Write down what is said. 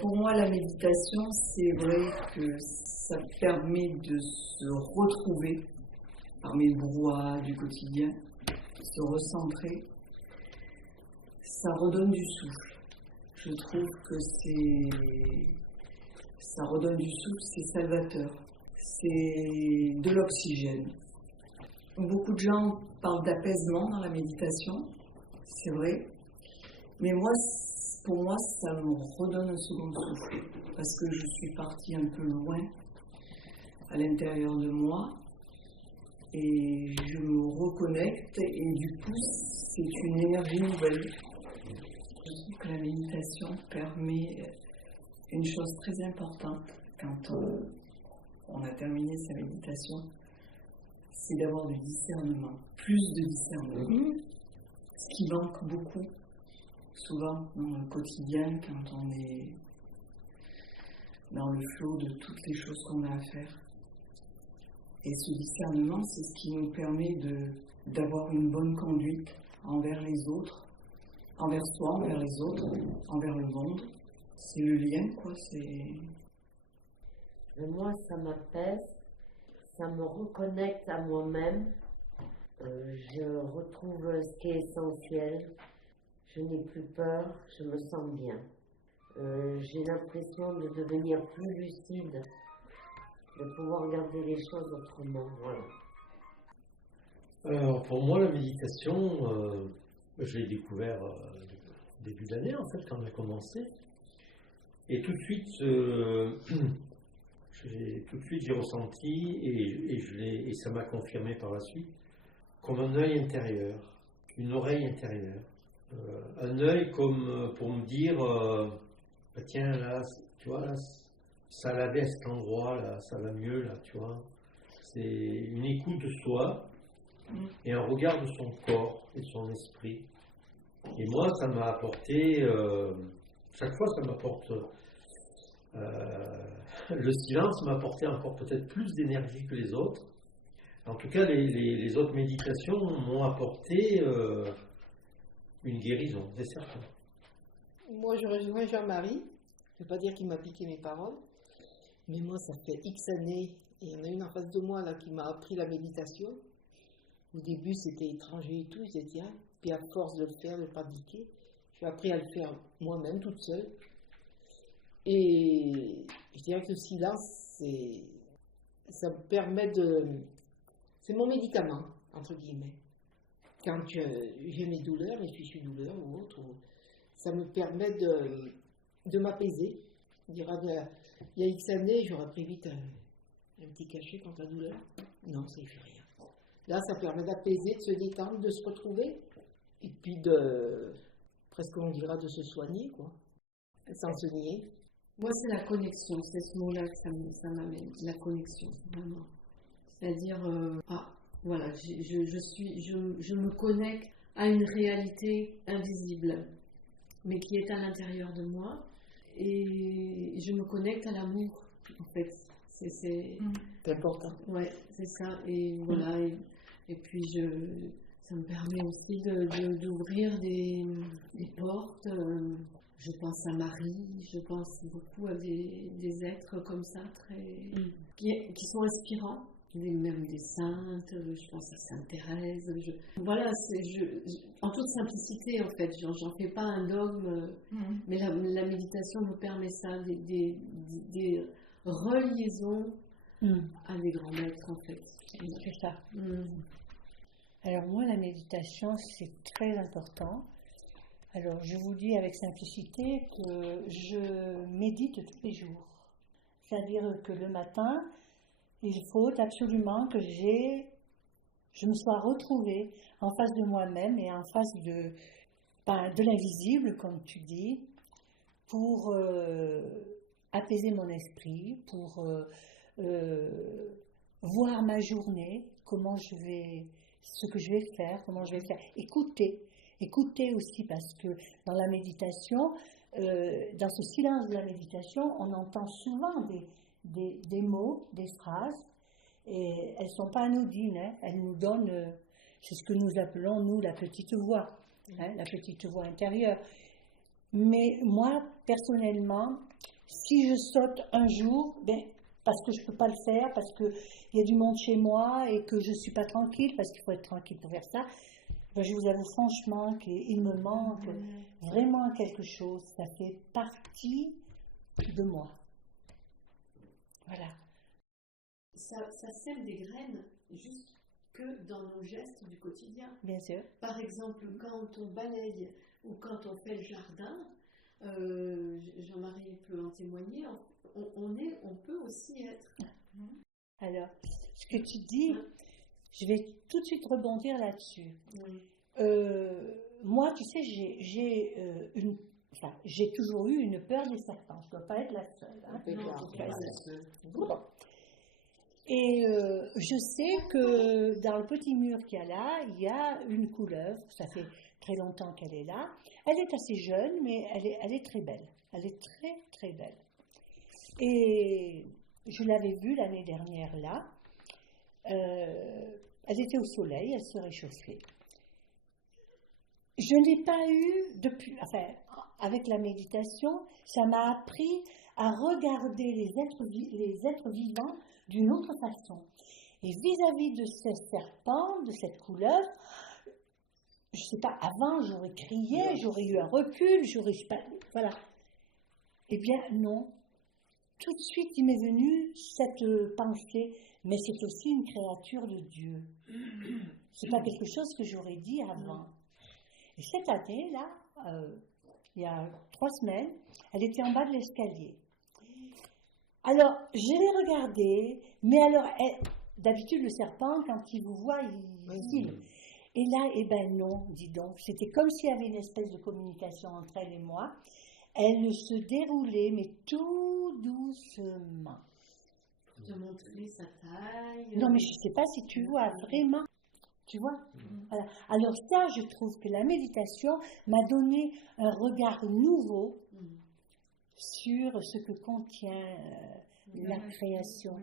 Pour moi, la méditation, c'est vrai que ça permet de se retrouver parmi le brouhaha du quotidien, se recentrer. Ça redonne du souffle. Je trouve que ça redonne du souffle, c'est salvateur. C'est de l'oxygène. Beaucoup de gens parlent d'apaisement dans la méditation, c'est vrai. Mais pour moi, ça me redonne un second souffle. Parce que je suis partie un peu loin à l'intérieur de moi. Et je me reconnecte. Et du coup, c'est une énergie nouvelle. Je trouve que la méditation permet une chose très importante quand on a terminé sa méditation, c'est d'avoir du discernement, plus de discernement. Ce qui manque beaucoup, souvent dans le quotidien, quand on est dans le flot de toutes les choses qu'on a à faire. Et ce discernement, c'est ce qui nous permet d'avoir une bonne conduite envers les autres, envers soi, envers les autres, envers le monde. C'est le lien, quoi. Moi, ça m'apaise, ça me reconnecte à moi-même. Je retrouve ce qui est essentiel. Je n'ai plus peur, je me sens bien. J'ai l'impression de devenir plus lucide, de pouvoir regarder les choses autrement. Voilà. Alors, pour moi, la méditation, je l'ai découvert début d'année, en fait, quand on a commencé. Et tout de suite, j'ai ressenti, et ça m'a confirmé par la suite, comme un œil intérieur, une oreille intérieure. Un œil comme pour me dire, tiens, là, tu vois, là, ça l'avait à cet endroit, là, ça va mieux, là, tu vois. C'est une écoute de soi et un regard de son corps et de son esprit. Et moi, ça m'a apporté, chaque fois, ça m'apporte, le silence m'a apporté encore peut-être plus d'énergie que les autres. En tout cas, les autres méditations m'ont apporté une guérison, c'est certain. Moi, je rejoins Jean-Marie. Je ne vais pas dire qu'il m'a piqué mes paroles, mais moi, ça fait X années, et il y en a une en face de moi là qui m'a appris la méditation. Au début, c'était étranger et tout, je disais tiens, puis à force de le faire, de le pratiquer, j'ai appris à le faire moi-même, toute seule. Et je dirais que le silence, ça me permet c'est mon médicament, entre guillemets. Quand j'ai mes douleurs, et je suis douleur ou autre, ça me permet de m'apaiser. Il y a X années, j'aurais pris vite un petit cachet contre la douleur. Non, ça ne fait rien. Là, ça permet d'apaiser, de se détendre, de se retrouver, et puis presque on dira de se soigner, quoi, sans se nier. Moi, c'est la connexion, c'est ce mot-là que ça m'amène, la connexion, vraiment. C'est-à-dire, voilà, je me connecte à une réalité invisible, mais qui est à l'intérieur de moi, et je me connecte à l'amour, en fait. C'est important. Ouais, c'est ça, et voilà, et puis ça me permet aussi d'ouvrir des portes. Je pense à Marie, je pense beaucoup à des êtres comme ça, qui sont inspirants, même des saintes, je pense à Sainte Thérèse. Voilà, en toute simplicité en fait, j'en fais pas un dogme, mais la méditation me permet ça, des reliaisons à des grands maîtres en fait. C'est ça. Alors moi, la méditation, c'est très important. Alors, je vous dis avec simplicité que je médite tous les jours. C'est-à-dire que le matin, il faut absolument que je me sois retrouvée en face de moi-même et en face de l'invisible, comme tu dis, pour apaiser mon esprit, pour voir ma journée, ce que je vais faire, comment je vais faire, Écouter aussi, parce que dans la méditation, dans ce silence de la méditation, on entend souvent des mots, des phrases, et elles ne sont pas anodines, hein, elles nous donnent, c'est ce que nous appelons, nous, la petite voix, hein, la petite voix intérieure. Mais moi, personnellement, si je saute un jour, ben, parce que je ne peux pas le faire, parce qu'il y a du monde chez moi et que je ne suis pas tranquille, parce qu'il faut être tranquille pour faire ça, ben, je vous avoue franchement qu'il me manque vraiment quelque chose. Ça fait partie de moi. Voilà. Ça sème des graines juste que dans nos gestes du quotidien. Bien sûr. Par exemple, quand on balaye ou quand on fait le jardin, Jean-Marie peut en témoigner, on peut aussi être. Alors, ce que tu dis, je vais tout de suite rebondir là-dessus. Moi, tu sais, j'ai toujours eu une peur des serpents. Je ne dois pas être la seule. Hein. Bon. Et je sais que dans le petit mur qu'il y a là, il y a une couleuvre. Ça fait très longtemps qu'elle est là. Elle est assez jeune, mais elle est très belle. Elle est très, très belle. Et je l'avais vue l'année dernière là. Elle était au soleil, elle se réchauffait. Je n'ai pas eu, avec la méditation, ça m'a appris à regarder les êtres vivants d'une autre façon. Et vis-à-vis de ces serpents, de cette couleuvre, je ne sais pas, avant j'aurais crié, j'aurais eu un recul, voilà. Eh bien non, tout de suite il m'est venu cette pensée, mais c'est aussi une créature de Dieu. C'est pas quelque chose que j'aurais dit avant. Et cette année, là, il y a 3 semaines, elle était en bas de l'escalier. Alors, je l'ai regardée, mais alors, d'habitude, le serpent, quand il vous voit, il file. Et là, eh ben non, dis donc, c'était comme s'il y avait une espèce de communication entre elle et moi. Elle se déroulait, mais tout doucement. Pour te montrer sa taille. Non, mais je ne sais pas si tu vois vraiment. Tu vois? Voilà. Alors ça, je trouve que la méditation m'a donné un regard nouveau sur ce que contient la création.